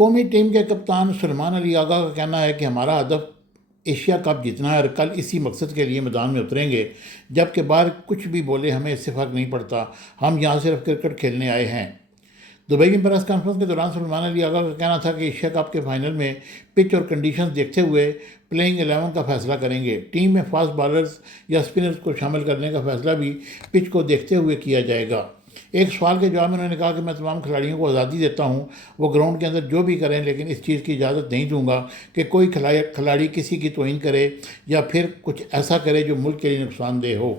قومی ٹیم کے کپتان سلمان علی آغا کا کہنا ہے کہ ہمارا ہدف ایشیا کپ جیتنا ہے اور کل اسی مقصد کے لیے میدان میں اتریں گے، جبکہ باہر کچھ بھی بولے ہمیں اس سے فرق نہیں پڑتا، ہم یہاں صرف کرکٹ کھیلنے آئے ہیں۔ دبئی میں پریس کانفرنس کے دوران سلمان علی آغا کا کہنا تھا کہ ایشیا کپ کے فائنل میں پچ اور کنڈیشنز دیکھتے ہوئے پلینگ 11 کا فیصلہ کریں گے۔ ٹیم میں فاسٹ بالرز یا اسپنرز کو شامل کرنے کا فیصلہ بھی پچ کو دیکھتے ہوئے کیا جائے گا۔ ایک سوال کے جواب میں انہوں نے کہا کہ میں تمام کھلاڑیوں کو آزادی دیتا ہوں، وہ گراؤنڈ کے اندر جو بھی کریں، لیکن اس چیز کی اجازت نہیں دوں گا کہ کوئی کھلاڑی کسی کی توہین کرے یا پھر کچھ ایسا کرے جو ملک کے لیے نقصان دہ ہو۔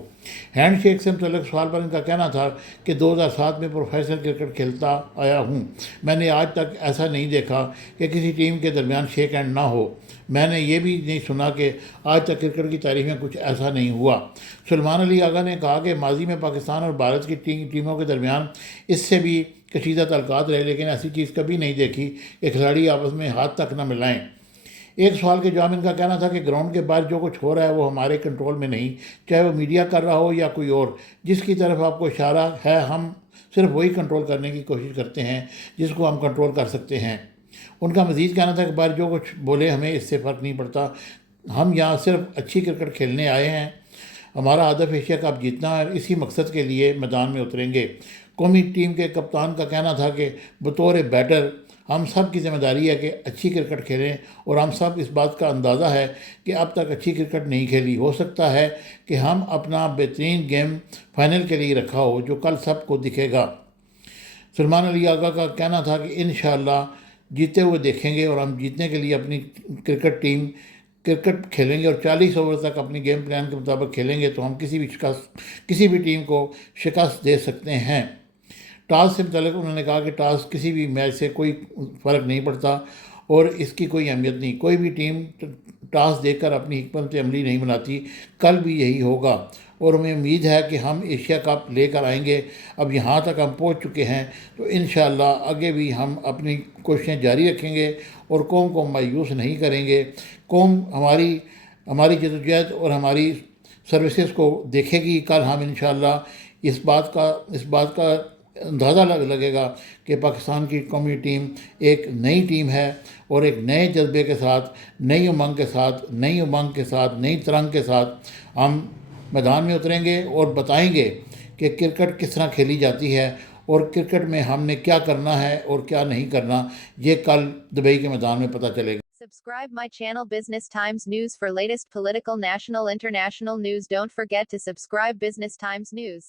ہینڈ شیک سے متعلق سوال پر ان کا کہنا تھا کہ 2007 میں پروفیشنل کرکٹ کھیلتا آیا ہوں، میں نے آج تک ایسا نہیں دیکھا کہ کسی ٹیم کے درمیان شیک ہینڈ نہ ہو، میں نے یہ بھی نہیں سنا کہ آج تک کرکٹ کی تاریخ میں کچھ ایسا نہیں ہوا۔ سلمان علی آغا نے کہا کہ ماضی میں پاکستان اور بھارت کی ٹیموں کے درمیان اس سے بھی کشیدہ تعلقات رہے، لیکن ایسی چیز کبھی نہیں دیکھی کہ کھلاڑی آپس میں ہاتھ تک نہ ملائیں۔ ایک سوال کے جواب میں ان کا کہنا تھا کہ گراؤنڈ کے باہر جو کچھ ہو رہا ہے وہ ہمارے کنٹرول میں نہیں، چاہے وہ میڈیا کر رہا ہو یا کوئی اور، جس کی طرف آپ کو اشارہ ہے ہم صرف وہی کنٹرول کرنے کی کوشش کرتے ہیں جس کو ہم کنٹرول کر سکتے ہیں۔ ان کا مزید کہنا تھا کہ باہر جو کچھ بولے ہمیں اس سے فرق نہیں پڑتا، ہم یہاں صرف اچھی کرکٹ کھیلنے آئے ہیں، ہمارا ہدف ایشیا کپ جیتنا ہے اور اسی مقصد کے لیے میدان میں اتریں گے۔ قومی ٹیم کے کپتان کا کہنا تھا کہ بطور بیٹر ہم سب کی ذمہ داری ہے کہ اچھی کرکٹ کھیلیں، اور ہم سب اس بات کا اندازہ ہے کہ اب تک اچھی کرکٹ نہیں کھیلی، ہو سکتا ہے کہ ہم اپنا بہترین گیم فائنل کے لیے رکھا ہو جو کل سب کو دکھے گا۔ سلمان علی آغا کا کہنا تھا کہ انشاءاللہ جیتے ہوئے دیکھیں گے اور ہم جیتنے کے لیے اپنی کرکٹ کھیلیں گے اور 40 اوور تک اپنی گیم پلان کے مطابق کھیلیں گے تو ہم کسی بھی ٹیم کو شکست دے سکتے ہیں۔ ٹاس سے متعلق انہوں نے کہا کہ ٹاس کسی بھی میچ سے کوئی فرق نہیں پڑتا اور اس کی کوئی اہمیت نہیں، کوئی بھی ٹیم ٹاس دے کر اپنی حکمت عملی نہیں بناتی، کل بھی یہی ہوگا اور ہمیں امید ہے کہ ہم ایشیا کپ لے کر آئیں گے۔ اب یہاں تک ہم پہنچ چکے ہیں تو انشاءاللہ آگے بھی ہم اپنی کوششیں جاری رکھیں گے اور قوم کو مایوس نہیں کریں گے۔ قوم ہماری جدوجہد اور ہماری سروسز کو دیکھے گی، کل ہم انشاءاللہ اس بات کا اندازہ لگے گا کہ پاکستان کی قومی ٹیم ایک نئی ٹیم ہے اور ایک نئے جذبے کے ساتھ، نئی امنگ کے ساتھ، نئی ترنگ کے ساتھ ہم میدان میں اتریں گے اور بتائیں گے کہ کرکٹ کس طرح کھیلی جاتی ہے اور کرکٹ میں ہم نے کیا کرنا ہے اور کیا نہیں کرنا، یہ کل دبئی کے میدان میں پتہ چلے گا۔ Subscribe my channel Business Times News for latest political, national, international news. Don't forget to subscribe Business Times News.